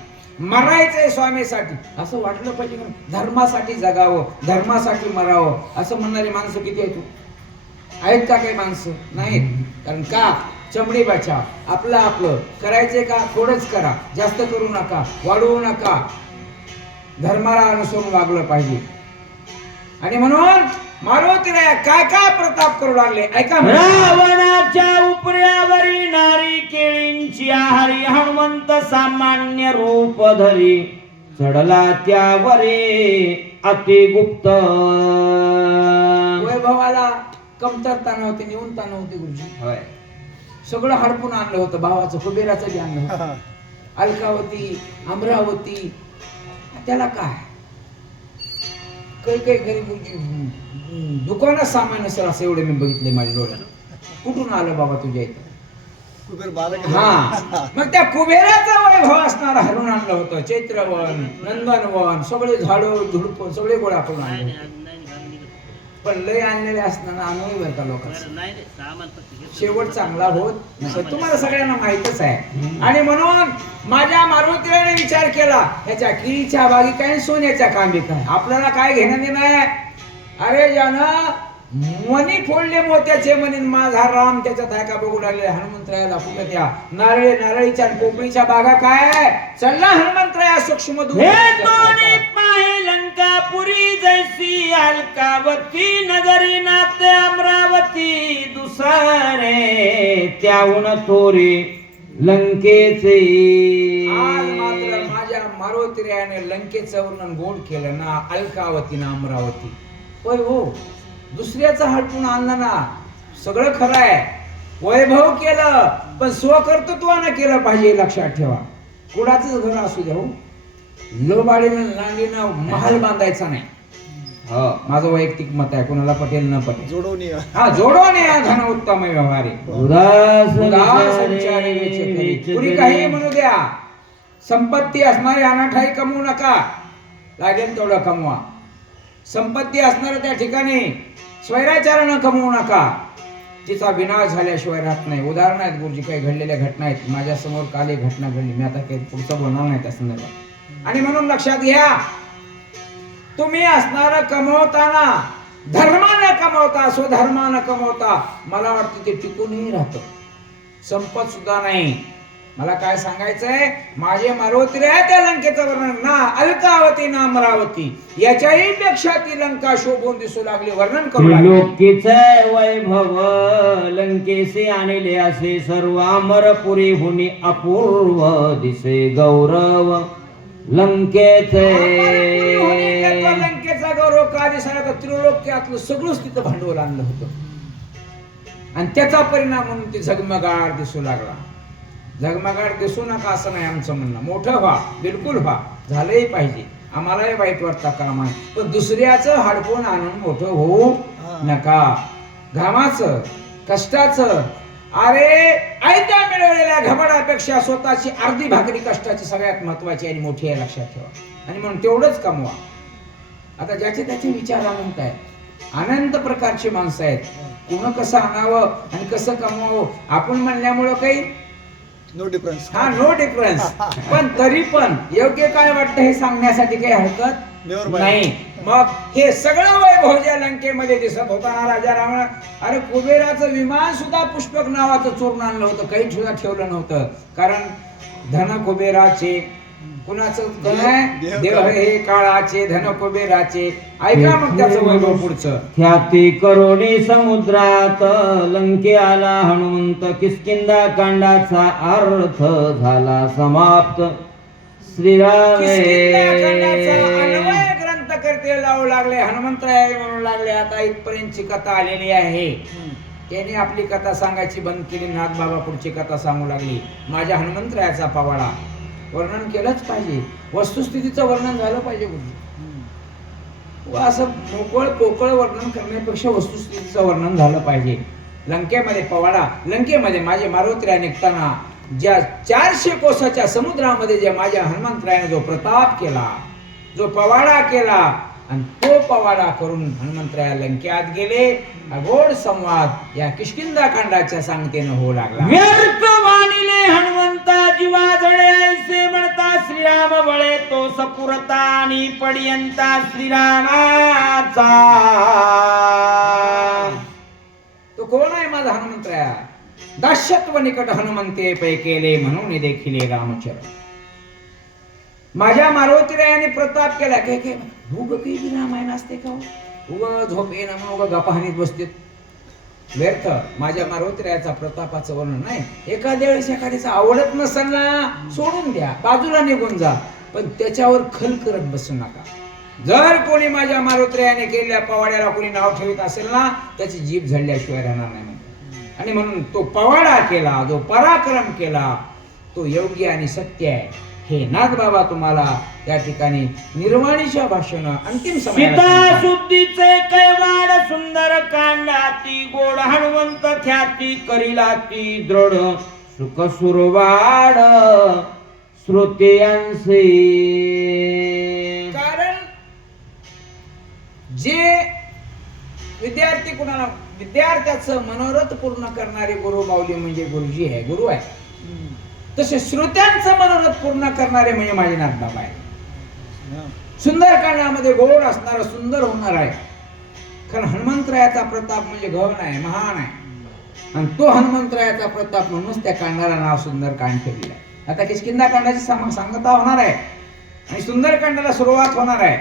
मरायचंय स्वामीसाठी. असं वाटलं पाहिजे धर्मासाठी जगावं, धर्मासाठी मरावं असं म्हणणारी माणसं किती आहेत का? काही माणसं नाहीत. कारण का? चमडी बचाव, आपलं करायचंय का? थोडंच करा, जास्त करू नका, वाढवू नका. धर्माला अनुसरून वागलं पाहिजे. आणि म्हणून मारुतीराया काय काय प्रताप करू लागले ऐका. रावणाच्या उपऱ्यावरी नारी केळींची आहारी हनुमंत सामान्य रूप धरी चढला त्यावरे अतिगुप्त. वैभवाला कमतरता नव्हती, निवंता नव्हती गुरुजी. सगळं हडपून आणलं होतं. भावाचं कुबेराचं बी आणलं होतं, अलकावती, अमरावती. त्याला काय काही घरी गुरुजी दुकानात सामान असेल असं एवढे मी बघितले माझ्या डोळ्यात. कुठून आलं बाबा तुझ्या इथं? हा, मग त्या कुबेराचा वैभव असणार हरून आणलं होतं. चैत्रवन, नंदनवन, सगळे झाडं झुडप सगळे गोळा करून आणले. पण लय आणलेले असताना आणूही बरं का लोकांचं शेवट चांगला होत नसतो, तुम्हाला सगळ्यांना माहितच आहे. आणि म्हणून माझ्या मारुतीने विचार केला ह्याच्या किळीच्या बागी काय, सोन्याच्या कांबी काय, आपल्याला काय घेणं देणं आहे? अरे ज्यानं मनी फोडले मोत्याचे म्हणून माझा राम त्याच्यात आहे का बघू लागले. हनुमंतरायाला कुठे त्या नारळीच्या पोपळीच्या बागा काय? चला हनुमंतराया सूक्ष्म लंकापुरी जैसी अलकावती नगरी नाते अमरावती दुसरे त्याहून थोरे लंकेचे. आज मात्र माझ्या मारुतीरायाने लंकेचं वर्णन गोड केलं ना, अलकावती ना अमरावती. होय हो, दुसऱ्याचं हटून आणलं ना, सगळं खरं आहे. वैभव केलं पण स्वकर्तृत्वानं केलं पाहिजे, लक्षात ठेवा. कुणाचंच घर असू द्या हो, लोबाडीनं लांडीनं महाल बांधायचा नाही. माझं वैयक्तिक मत आहे, कुणाला पटेल न पटेल जोडून या धन उत्तम व्यवहारी कुणी काही म्हणू द्या. संपत्ती असणारे अनाठाई कमवू नका, लागेल तेवढं कमवा. संपत्ती असणाऱ्या त्या ठिकाणी स्वैराचारानं कमवू नका, तिचा विनाश झाल्याशिवाय राहत नाही. उदाहरण आहेत गुरुजी, काही घडलेल्या घटना आहेत माझ्या समोर. काल एक घटना घडली, मी आता काही पुढचं बोलणार नाही त्या संदर्भात. आणि म्हणून लक्षात घ्या, तुम्ही असणारं कमवताना धर्मानं कमवता, स्वधर्मानं कमवता, मला वाटतं ते टिकूनही राहतं, संपत सुद्धा नाही. मला काय सांगायचंय, माझे मारुतीराया त्या लंकेचं वर्णन ना अलकावती ना अमरावती याच्याही पेक्षा ती लंका शोभून दिसू लागली, वर्णन करू लागले. लोकीचे वैभव लंकेशी आणले असे सर्व अमरपुरी हुनी अपूर्व दिसे गौरव लंकेचे पुरी होणे इतका लंकेचा गौरव का दिसायला तर त्रिलोक्यातलं सगळंच तिथं भांडवल आणलं होतं आणि त्याचा परिणाम म्हणून ते झगमगाट दिसू लागला. झगमगाट दिसू नका असं नाही आमचं म्हणणं, मोठं व्हा, बिलकुल व्हा, झालंही पाहिजे, आम्हालाही वाईट वाटतं काम आहे, पण दुसऱ्याचं हाडपून आणून मोठं होऊ नका. घामाचं कष्टाचं अरे आयत्या मिळवलेल्या घबाडापेक्षा स्वतःची अर्धी भाकरी कष्टाची सगळ्यात महत्वाची आणि मोठी आहे, लक्षात ठेवा. आणि म्हणून तेवढंच कमवा. आता ज्याचे त्याचे विचार अनंत आहेत, अनंत प्रकारची माणसं आहेत. कुणं कसं आणावं आणि कसं कमवावं आपण म्हणल्यामुळं काही नो डिफरन्स. हा नो डिफरन्स, पण तरी पण योग्य काय वाटतं हे सांगण्यासाठी काही हरकत नाही. मग हे सगळं वैभव ज्या लंकेमध्ये दिसत होता राजा रावण, अरे कुबेराचं विमान सुद्धा पुष्पक नावाचं चोरून आणलं होतं, काही सुद्धा ठेवलं नव्हतं. कारण धन कुबेराचे, कुणाचं धन आहे, देव हे काळाचे, धन कुबेराचे. ऐका मग त्याचं वैभव पुढचं. ख्याती करोडी समुद्रात लंके आला हनुमंत, किष्किंधा कांडाचा अर्थ झाला समाप्त. श्रीरामे अन्वय ग्रंथ करते लावू लागले, हनुमंतराय म्हणू लागले. आता इथपर्यंतची कथा आलेली आहे. त्याने आपली कथा सांगायची बंद केली. नागबाबा पुढची कथा सांगू लागली. माझ्या हनुमंतरायाचा पवाडा वर्णन केलंच पाहिजे, वस्तुस्थितीचं वर्णन झालं पाहिजे. असं मोकळ पोकळ वर्णन करण्यापेक्षा वस्तुस्थितीचं वर्णन झालं पाहिजे. लंकेमध्ये पवाडा, लंकेमध्ये माझे मारुतीराय निघताना ज्या 400 कोसाच्या समुद्रामध्ये जे माझ्या हनुमंतरायाने जो प्रताप केला, जो पवाडा केला, आणि तो पवाडा करून हनुमंतराया लंकेत गेले. अगोड संवाद या किष्किंधा कांडाच्या सांगतेनं होऊ लागला. व्यर्थ वाणिले हनुमंता जीवा जळे, ऐसे म्हणता श्रीराम बळे, तो सपुरता आणि पडियंता श्रीरामाचा. तो कोण आहे माझा हनुमंतराया? दास्यत्व निकट हनुमंते पै केले, म्हणून देखील रामचरण. माझ्या मारुतीरायाने प्रताप केला. काय काय उग काही रामायण असते का? उग झोप ये ना, उग गपाहानीत बसते. व्यर्थ. माझ्या मारुतीरायाचा प्रतापाचं वर्णन नाही. एखाद्या वेळेस एखाद्याचं आवडत नसेल ना, सोडून द्या, बाजूला निघून जा, पण त्याच्यावर खल करत बसू नका. जर कोणी माझ्या मारुतीरायाने केलेल्या पवाड्याला कोणी नाव ठेवत असेल ना, त्याची जीभ झडल्याशिवाय राहणार नाही. आणि म्हणून तो पवाडा केला, जो पराक्रम केला, तो योग्य आणि सत्य आहे. हे नागबाबा तुम्हाला या ठिकाणी निर्वाणीच्या भाषण अंतिम सीता शुद्धीचे कैवाड सुंदर कांडाती, गोड हनुमंत ख्याती करिलाती दृढ, सुख सुरवाड श्रोतेयांसे. कारण जे विद्यार्थी कुणाला विद्यार्थ्याचं मनोरथ पूर्ण करणारे गुरु माऊली म्हणजे गुरुजी आहे, गुरु आहे. तसे श्रोत्यांचं मनोरथ पूर्ण करणारे म्हणजे माझे नागबाबा आहे. सुंदर कांडामध्ये गोड असणार, सुंदर होणार आहे. कारण हनुमंतरायाचा प्रताप म्हणजे गहन आहे, महान आहे. आणि तो हनुमंतरायाचा प्रताप म्हणूनच त्या कांडाला नाव सुंदर कांड ठेवलेलं आहे. आता किष्किंधा कांडाची सांगता होणार आहे आणि सुंदर कांडाला सुरुवात होणार आहे.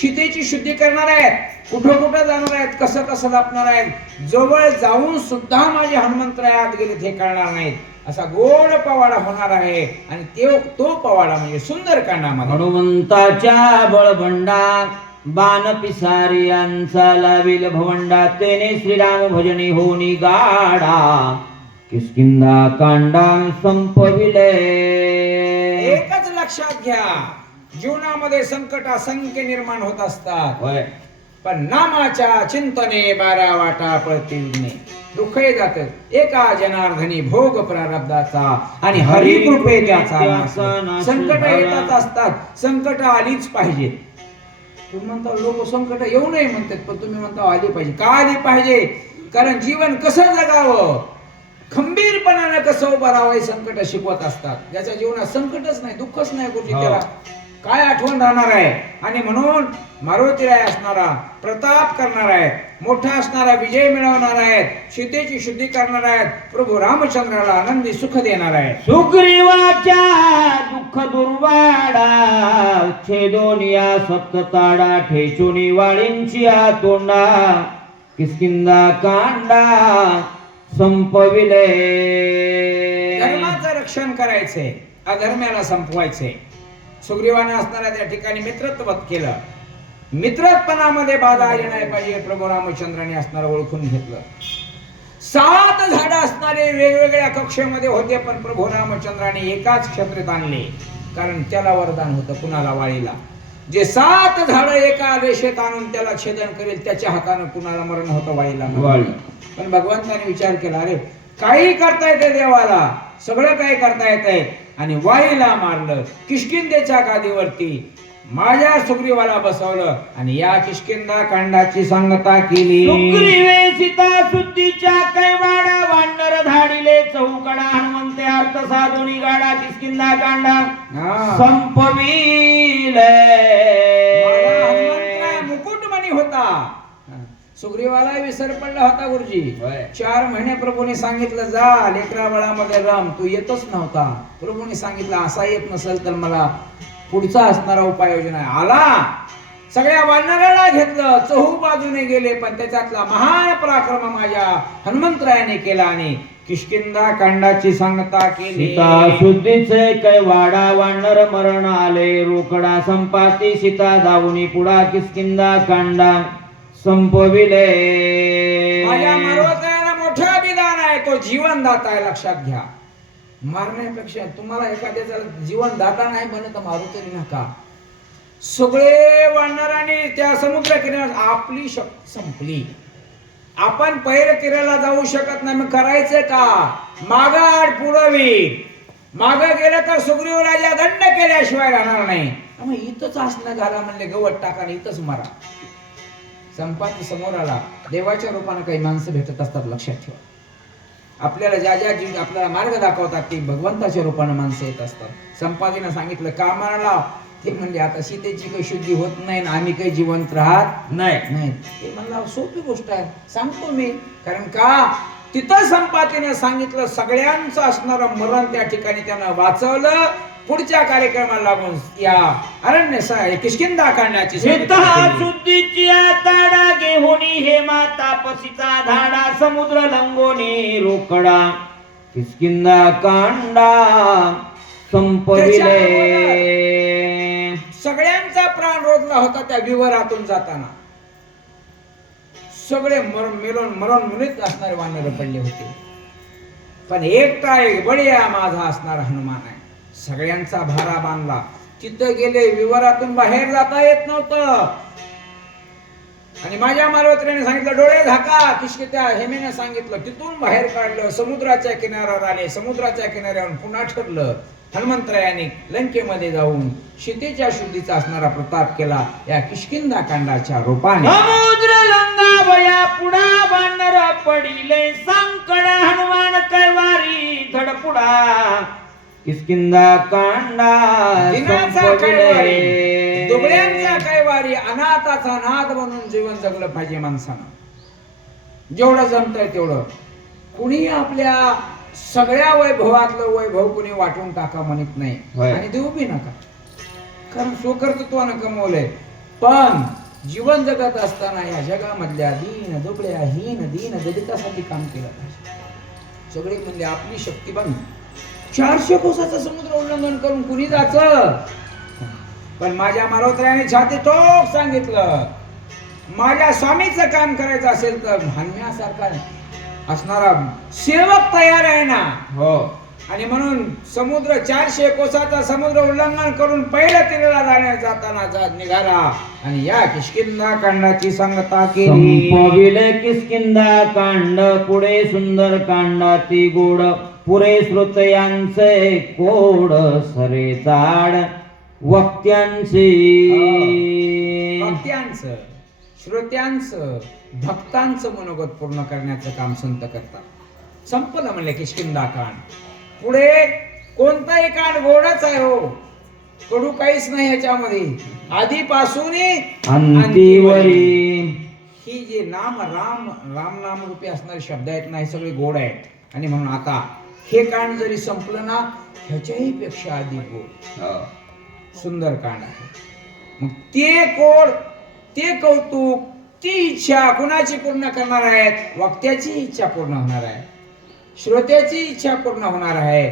सीतेची शुद्धी करणार आहेत, कुठं कुठं जाणार आहेत, कसं कसं जपणार आहेत, जवळ जाऊन सुद्धा माझे हनुमंतरायात गेले हे कळणार नाहीत, असा गोड पवाडा होणार आहे. आणि तो पवाडा म्हणजे सुंदर कांडामध्ये हनुमंताच्या बळबंडा बाण पिसारी यांचा लाविल भवंडा, तेने श्रीराम भजनी होनी गाडा, किष्किंधा कांडा संपविले. एकच लक्षात घ्या, जीवनामध्ये संकट असंख्य निर्माण होत असतात, पण नामाच्या चिंतने 12 वाटा पळतील. दुःखही जात एका जनार्दनी भोग प्रारब्धाचा आणि हरी कृपे त्याचा. संकट येतात असतात, संकट आलीच पाहिजे. तुम्ही म्हणता लोक संकट येऊ नये म्हणतात, पण तुम्ही म्हणता आली पाहिजे. का आली पाहिजे? कारण जीवन कसं जगावं, खंबीरपणाने कसं उभं राहावं हे संकट शिकवत असतात. ज्याच्या जीवनात संकटच नाही, दुःखच नाही, गुरुजी त्याला काय आठवण राहणार आहे? आणि म्हणून मारुतीराय असणारा, प्रताप करणार आहे, मोठा असणारा, विजय मिळवणार आहेत, सीतेची शुद्धी करणार आहेत, प्रभू रामचंद्राला आनंदी सुख देणार आहे. सुग्रीवाच्या दुःख दुर्वाडा, छेदोनिया सप्तताडा, ठेचुनी वाळींची तोंडा, किष्किंधा कांडा संपविले. धर्माचं रक्षण करायचंय, अधर्म्याला संपवायचंय. सुग्रीवाने असणाऱ्या त्या ठिकाणी मित्रत्व केलं. मित्रत्पणामध्ये बाधा आली नाही पाहिजे प्रभू रामचंद्राने असणारं ओळखून घेतलं. 7 झाडं असणारे वेगवेगळ्या कक्षेमध्ये होते, पण प्रभू रामचंद्राने एकाच क्षेत्रात आणले, कारण त्याला वरदान होतं कुणाला वाळीला. जे 7 झाडं एका रेषेत आणून त्याला छेदन करेल त्याच्या हातानं कुणाला मरण होतं वाळीला. पण भगवंताने विचार केला, अरे काही करता येते देवाला, सगळं काही करता येतंय, आणि वाळीला मारलं. किष्किंधेच्या गादीवरती माझ्या सुग्रीवाला बसवलं आणि या किष्किंधा कांडाची सांगता केली. सुग्रीवे सीता सुद्धीच्या कैवाडा वानर धाडिले चौकडा हनुमंते अर्थ साधोनी गाडा किष्किंधा कांडा संपविले. मुकुटमणी होता. सुग्रीवाला विसर पडला होता गुरुजी. 4 महिने प्रभूने सांगितलं जा लेकरा बळामध्ये रम, तू येतच नव्हता. प्रभूने सांगितलं असा येत नसेल तर मला पुढचा असणारा उपाययोजना आला. सगळ्या वानराला घेतलं, चहू बाजूने गेले, पण त्याच्यातला महान पराक्रम माझ्या हनुमंतरायाने केला आणि किष्किंधा कांडाची सांगता केली. सीता शुद्धीचे कैवाडा वानर मरण आले रोकडा संपाती सीता दावुनी पुढा किष्किंधा कांडा संपविले. माझ्या मारुतीला मोठा विधान आहे, तो जीवनदाता आहे, लक्षात घ्या. मारण्यापेक्षा तुम्हाला एखाद्याचा जीवनदाता नाही बनत मारू तरी नका. सगळे वानरांनी त्या समुद्र किनाऱ्यात आपली शक्ती संपली. आपण पैर किनाऱ्याला जाऊ शकत नाही, मग करायचं का? मागाड पुढवी माग गेलं तर सुग्रीव राजा दंड केल्याशिवाय राहणार नाही. मग इथंच असणं घाला म्हणले, गवत टाका इथंच मारा. संपाती समोर आला. देवाच्या रूपानं काही माणसं भेटत असतात, लक्षात ठेवा. आपल्याला ज्या ज्या आपल्याला मार्ग दाखवतात ते भगवंताच्या रूपानं माणसं येत असतात. संपातीनं सांगितलं का मारला? ते म्हणले आता सीतेची काही शुद्धी होत नाही ना आम्ही काही जिवंत राहत नाही. ते म्हणलं सोपी गोष्ट आहे, सांगतो मी. कारण का तिथं संपातीने सांगितलं सगळ्यांचं असणारं मरण त्या ठिकाणी त्यानं वाचवलं. पुढच्या कार्यक्रमाला लागून या अरण्य किष्किंधा कांडाची शुद्धीची ताडा घेऊनी हे माता पसीचा धाडा समुद्र लंगोनी रोकडा किष्किंधा कांडा संपविले. सगळ्यांचा प्राण रोधला होता त्या विवरातून जाताना. सगळे मरण मुलीत असणारे वानर पडले होते, पण एकटा एक बळीया माझा असणारा हनुमान आहे. सगळ्यांचा भारा बांधला. तिथं गेले, विवरातून बाहेर जाता येत नव्हतं. आणि माझ्या मालवत्र्याने सांगितलं डोळे झाका. किष्किंधा हेमेने सांगितलं, तिथून बाहेर काढलं. समुद्राच्या किनाऱ्यावर आले. समुद्राच्या किनाऱ्यावर पुन्हा ठरलं. हनुमंतरायाने लंकेमध्ये जाऊन सीतेच्या शुद्धीचा असणारा प्रताप केला या किष्किंधा कांडाच्या रूपाने. समुद्र लंगावया पुढा वानर पडिले संकट हनुमान कैवारी धडपुडा किष्किंधा कांडा संपविले. दुबळ्यांचा कैवारी अनाथाचा नाथ बनून जीवन जगलं पाहिजे माणसानं. जेवढं जमतंय तेवढं. कुणी आपल्या सगळ्या वैभवातलं वैभव कुणी वाटून टाका म्हणत नाही आणि देऊ बी नका, कारण स्वकर्तृत्वानं कमवलंय. पण जीवन जगत असताना या जगामधल्या दीन दुबळ्या हीन दीन दलितासाठी काम केलं पाहिजे. सगळे म्हणजे आपली शक्ती बंद. 400 कोसाचं समुद्र उल्लंघन करून कुणी जायचं? पण माझ्या मालवत्र्याने छाती ठोक सांगितलं, माझ्या स्वामीचं काम करायचं असेल तर हनुमानासारखा असणारा सेवक तयार आहे ना. हो. आणि म्हणून समुद्र 400 कोसाचा समुद्र उल्लंघन करून पहिल्या तीराला जाताना निघाला आणि या किष्किंधा कांडाची सांगता केली. संपविले किष्किंधा कांड पुढे सुंदर कांडाती गोड पुरे श्रोतयांचे कोड सरे जाड वक्त्यांचे श्रोत्यांचं भक्तांचं मनोगत पूर्ण करण्याचं काम संत करतात. संपलं म्हणले किष्किंधा कांड. पुढे कोणताही कांड गोडच आहे हो, कडू काहीच नाही याच्यामध्ये. आधीपासून अंतिवरी ही जे नाम राम नाम रूपी असणारे शब्द आहेत ना, हे सगळे गोड आहेत. आणि म्हणून आता हे कांड जरी संपलं ना, ह्याच्याही पेक्षा अधिक गोड सुंदर कांड आहे. मग ते कोड, ते कौतुक, ती इच्छा कुणाची पूर्ण करणार आहेत? वक्त्याची इच्छा पूर्ण होणार आहे, श्रोत्याची इच्छा पूर्ण होणार आहे.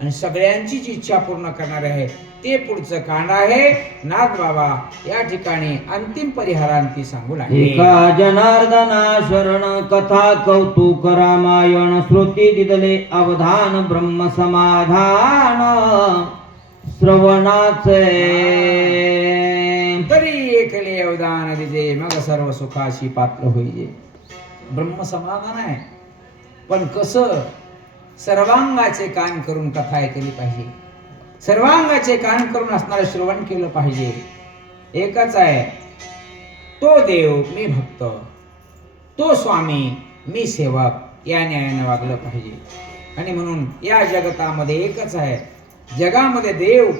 आणि सगळ्यांचीच इच्छा पूर्ण करणारे आहे. ते पुढचं कांड आहे. नाथ बाबा या ठिकाणी अंतिम परिहारांती सांगू लागले. एका जनार्दना शरण कथा कौतुक रामायण श्रुती दिदले अवधान ब्रह्म समाधान श्रवणाचे तरी एकले अवदान दिजे मग सर्व सुखाशी पात्र होईजे. ब्रह्म समाधान आहे, पण कसं सर्वांगाचे कान करून कथा ऐकली पाहिजे. सर्वांगाचे कान करून असणारं श्रवण केलं पाहिजे. एकच आहे, तो देव मी भक्त, तो स्वामी मी सेवक, या न्यायाने वागलं पाहिजे. आणि म्हणून या जगतामध्ये एकच आहे, जगामध्ये देव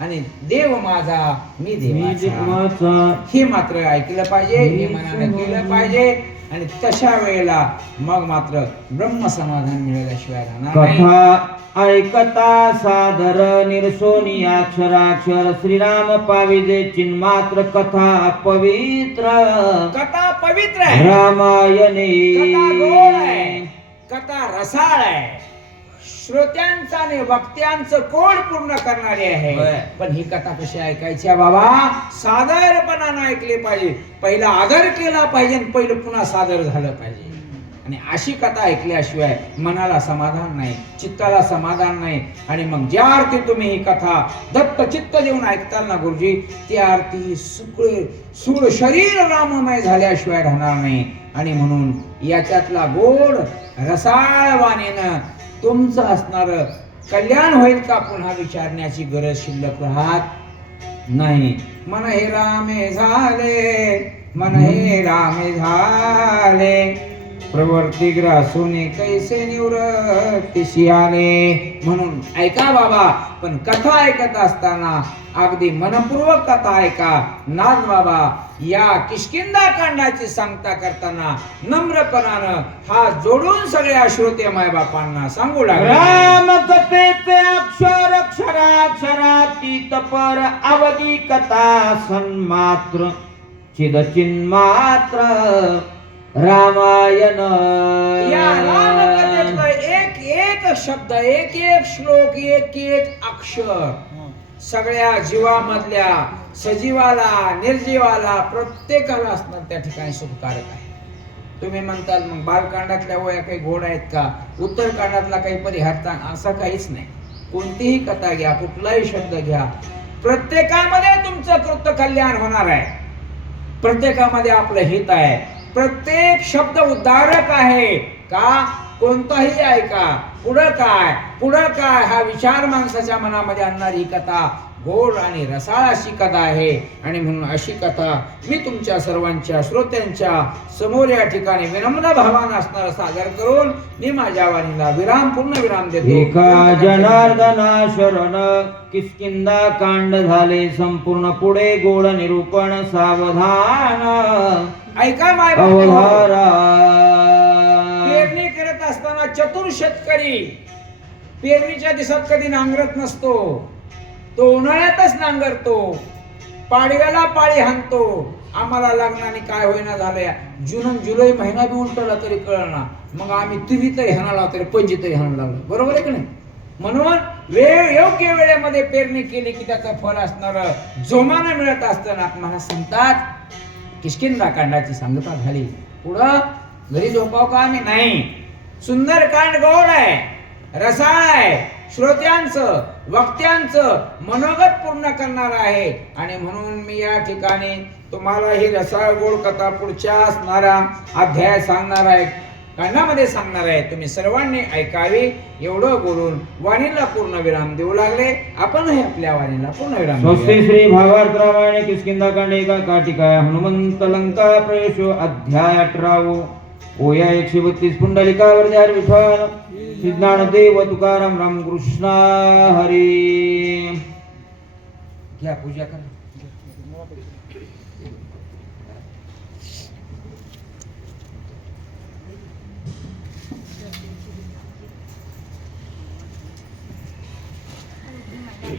आणि देव माझा मी देवाचा, हे मात्र ऐकलं पाहिजे, हे मनाने केलं पाहिजे. आणि तशा वेळेला मग मात्र ब्रह्म समाधान मिळाल्याशिवाय राहणार नाही. कथा ऐकता सादर निर्सोनी अक्षराक्षर श्रीराम पाविजे चिन्मात्र कथा पवित्र. कथा पवित्र आहे, रामायणे कथा गोड आहे, कथा रसाळ आहे, श्रोत्यांचा आणि वक्त्यांचं कोड पूर्ण करणारी आहे. होय. पण ही कथा कशी ऐकायची आहे बाबा? सादरपणानं ऐकली पाहिजे. पहिला आदर केला पाहिजे आणि पहिलं पुन्हा सादर झालं पाहिजे. आणि अशी कथा ऐकल्याशिवाय मनाला समाधान नाही, चित्ताला समाधान नाही. आणि मग ज्या अर्थी तुम्ही ही कथा दत्त चित्त देऊन ऐकताल ना गुरुजी, त्या अर्थी सूळ शरीर राममय झाल्याशिवाय राहणार नाही. आणि म्हणून याच्यातला गोड रसाळ वाणीनं तुमचं असणार कल्याण होईल का पुन्हा विचारण्याची गरज शिल्लक राहत नाही. मन हे रामे झाले, मन हे रामे झाले, प्रवर्ती ग्रासूने कैसे निवृत्तीशी आले. म्हणून ऐका बाबा, पण कथा ऐकत असताना अगदी मनपूर्वक कथा ऐका. नाथ बाबा या किष्किंधा कांडाची सांगता करताना नम्रपणानं हात जोडून सगळ्या श्रोते मायबापांना सांगू लागले. राम कथेचे अक्षर अक्षराक्षरातीत पर अवधी कथा सन्मात्र चिद चिन्मात्र रामायण. या रामकथेतलं एक एक शब्द, एक एक श्लोक, एक एक अक्षर सगळ्या जीवामधल्या सजीवाला निर्जीवाला प्रत्येकाला असणार त्या ठिकाणी सुखकारक आहे. तुम्ही म्हणताल मग बालकांडातल्या वया काही गोड आहेत का, उत्तरकांडातला काही परिहार, असं काहीच नाही. कोणतीही कथा घ्या, कुठलाही शब्द घ्या, प्रत्येकामध्ये तुमचं कृत्य कल्याण होणार आहे. प्रत्येकामध्ये आपलं हित आहे. प्रत्येक शब्द उद्धारक आहे का? कोणताही ऐका. पुढं काय हा विचार माणसाच्या मनामध्ये आणणारी ही कथा गोड आणि रसाळ अशी कथा आहे. आणि म्हणून अशी कथा मी तुमच्या सर्वांच्या श्रोत्यांच्या समोर या ठिकाणी विनम्र भावानं असणारा सादर करून मी माझ्या वाणीला पूर्ण विराम देतो. एका जनार्दना शरण किष्किंधा कांड झाले संपूर्ण, पुढे गोड निरूपण सावधान ऐका माय अवधारा. पेरणी करत असताना चतुर शेतकरी पेरणीच्या दिवसात कधी नांगरत नसतो, तो उन्हाळ्यातच नांगरतो, पाडव्याला पाळी हाणतो. आम्हाला लग्नाने काय होईना झालंय, जुलै महिना बी उलटला तरी कळना, मग आम्ही तुरी तरी हाणाला तरी पंजी तरी हाणायला लागलो. बरोबर आहे की नाही? म्हणून योग्य वेळेमध्ये पेरणी केली की त्याचं फळ असणार जोमानं मिळत असताना मला सांगतात किष्किंधा कांडाची सांगता झाली. पुढं घरी झोपाव का आम्ही नाही. सुंदर कांड गोड आहे, रसाळ आहे, श्रोत्यांचं वक्त्यांचं मनोगत पूर्ण करणार आहे. आणि म्हणून मी या ठिकाणी तुम्हाला ही रसाळ गोड कथा पुढच्या असणारा अध्याय सांगणार आहे, कांडामध्ये सांगणार आहे. तुम्ही सर्वांनी ऐकावी एवढं बोलून वाणीला पूर्ण विराम देऊ लागले. आपणही आपल्या वाणीला पूर्ण विराम स्वस्ति श्री भावार्थ रामायण किष्किंधा कांड एका काटिका हनुमंत लंका प्रवेशो अध्याय 18. ओया 132 पुंडलिकावर जय विठ्ठल सिद्धार्थदेव तुकाराम रामकृष्ण हरी. घ्या पूजा करा.